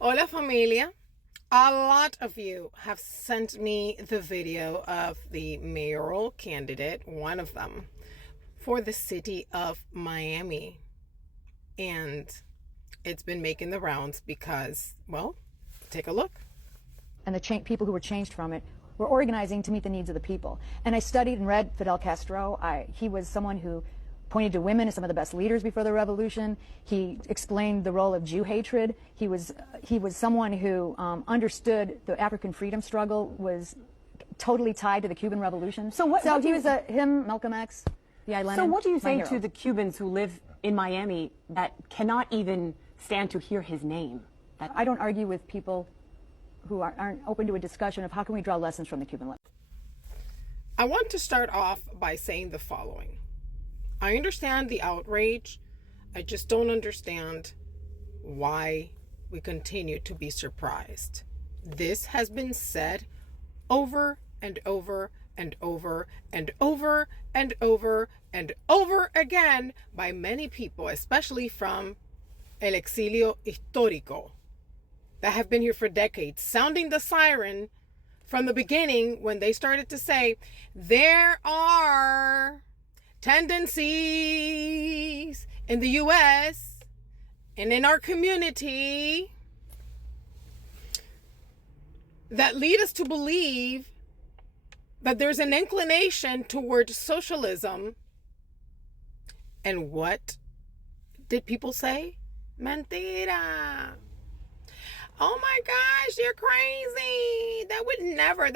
Hola familia. A lot of you have sent me the video of the mayoral candidate, one of them, for the city of Miami. And it's been making the rounds because, well, take a look. And the people who were changed from it were organizing to meet the needs of the people. And I studied and read Fidel Castro. He was someone who pointed to women as some of the best leaders before the revolution. He explained the role of Jew hatred. He was someone who understood the African freedom struggle was totally tied to the Cuban Revolution. So he was Malcolm X, the Lenin. So what do you say to the Cubans who live in Miami that cannot even stand to hear his name? I don't argue with people who aren't open to a discussion of how can we draw lessons from the Cuban Revolution. I want to start off by saying the following. I understand the outrage. I just don't understand why we continue to be surprised. This has been said over and over and over and over and over and over again by many people, especially from el exilio histórico, that have been here for decades, sounding the siren from the beginning when they started to say, there are tendencies in the U.S. and in our community that lead us to believe that there's an inclination toward socialism. And what did people say? Mentira. Oh my gosh, you're crazy. That would never.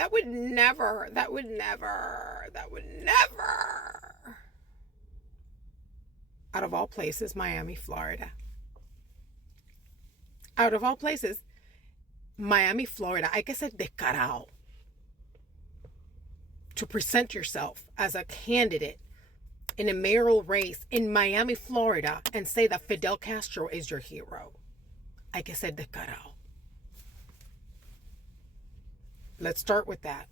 Out of all places, Miami, Florida. Out of all places, Miami, Florida. Hay que ser descarado to present yourself as a candidate in a mayoral race in Miami, Florida, and say that Fidel Castro is your hero. Hay que ser descarado. Let's start with that.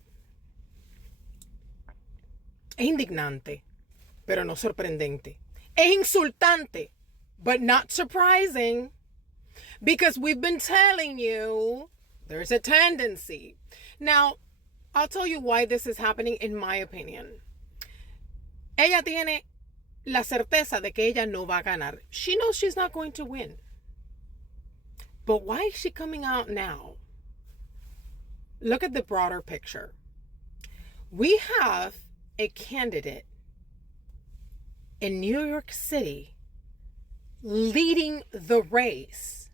Es indignante, pero no sorprendente. Es insultante, but not surprising, because we've been telling you there's a tendency. Now, I'll tell you why this is happening in my opinion. Ella tiene la certeza de que ella no va a ganar. She knows she's not going to win. But why is she coming out now? Look at the broader picture. We have a candidate in New York City leading the race,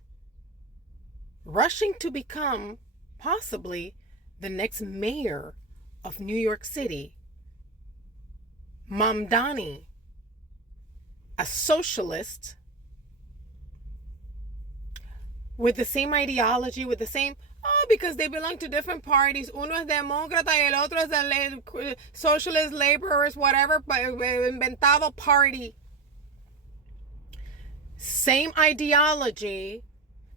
rushing to become possibly the next mayor of New York City, Mamdani, a socialist with the same ideology, with the same, because they belong to different parties. Uno es demócrata y el otro es el socialist, laborers, whatever, inventado party. Same ideology.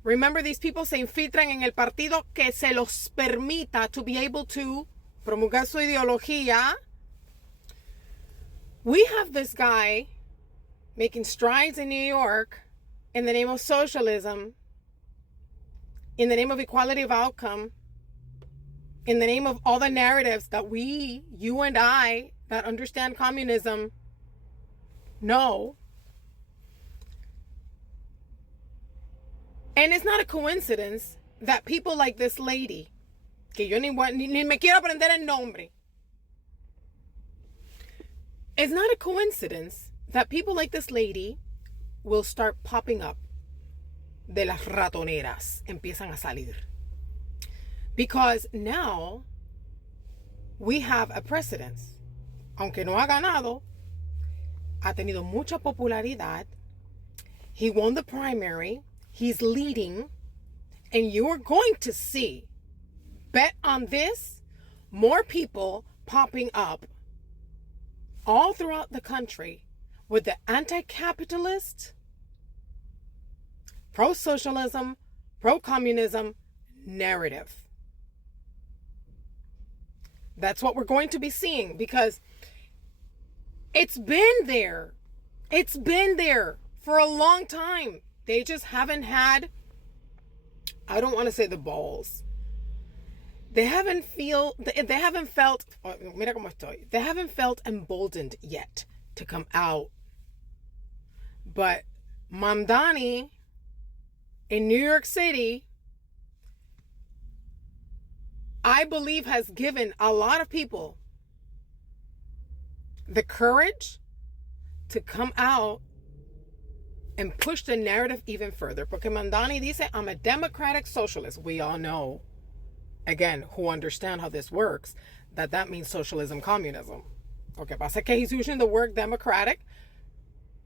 Remember, these people se infiltran en el partido que se los permita to be able to promulgar su ideología. We have this guy making strides in New York in the name of socialism, in the name of equality of outcome, in the name of all the narratives that we, you and I, that understand communism, know. And it's not a coincidence that people like this lady, que yo ni me quiero aprender el nombre. It's not a coincidence that people like this lady will start popping up. De las ratoneras empiezan a salir. Because now we have a precedence. Aunque no ha ganado, ha tenido mucha popularidad. He won the primary. He's leading. And you're going to see, bet on this, more people popping up all throughout the country with the anti-capitalist, pro-socialism, pro-communism narrative. That's what we're going to be seeing, because it's been there. It's been there for a long time. They just haven't had I don't want to say the balls. They haven't felt, oh, mira cómo estoy. They haven't felt emboldened yet to come out. But Mamdani in New York City, I believe, has given a lot of people the courage to come out and push the narrative even further. Porque Mamdani dice, I'm a democratic socialist. We all know, again, who understand how this works, that means socialism, communism. Lo que pasa es que he's using the word democratic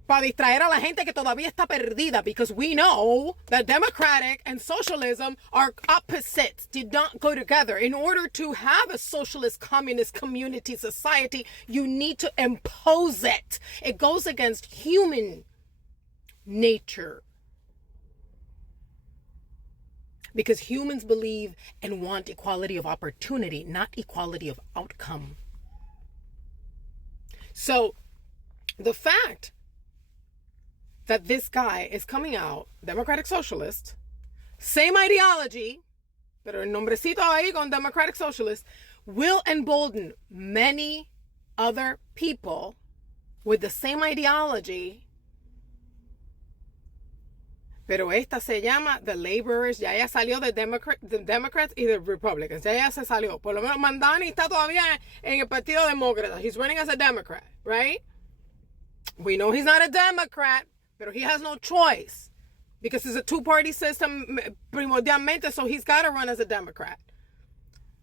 para distraer a la gente que todavía está perdida, because we know that democratic and socialism are opposites, did not go together. In order to have a socialist, communist community society, you need to impose it. It goes against human nature. Because humans believe and want equality of opportunity, not equality of outcome. So the fact that this guy is coming out, democratic socialist, same ideology, pero el nombrecito ahí con democratic socialist, will embolden many other people with the same ideology. Pero esta se llama The Laborers. Ya ella salió de Democrats y de Republicans. Ya ella se salió. Por lo menos Mamdani está todavía en el Partido Demócrata. He's running as a Democrat, right? We know he's not a Democrat, but he has no choice. Because it's a two-party system primordialmente, so he's got to run as a Democrat.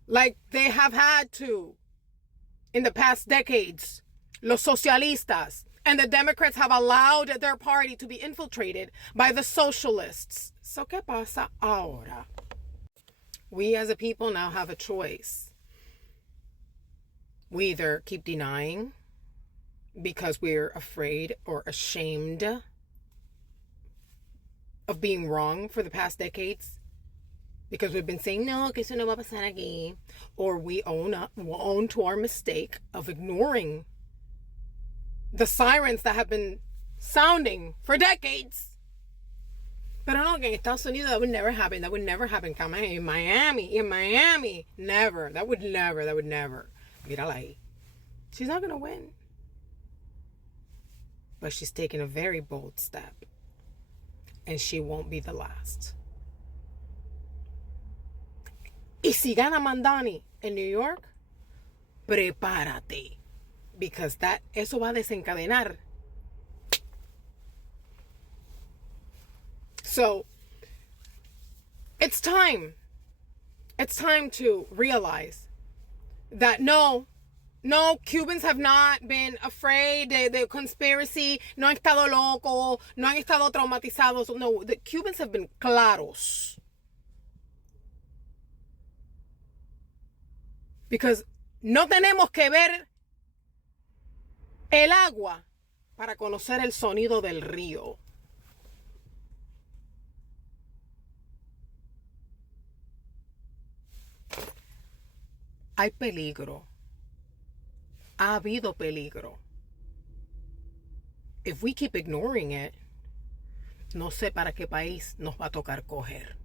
Like they have had to in the past decades. Los socialistas. And the Democrats have allowed their party to be infiltrated by the socialists. So, ¿qué pasa ahora? We as a people now have a choice. We either keep denying because we're afraid or ashamed of being wrong for the past decades, because we've been saying, no, que eso no va a pasar aquí. Or we own to our mistake of ignoring the sirens that have been sounding for decades. Pero no, que en Estados Unidos that would never happen. That would never happen. Come on, in Miami. Never. That would never. Mírala ahí. She's not going to win. But she's taking a very bold step. And she won't be the last. Y si gana Mamdani en New York, prepárate. Because eso va a desencadenar. So, it's time. It's time to realize that no, Cubans have not been afraid de conspiracy, no han estado locos, no han estado traumatizados. No, the Cubans have been claros. Because no tenemos que ver el agua para conocer el sonido del río. Hay peligro. Ha habido peligro. If we keep ignoring it, no sé para qué país nos va a tocar coger.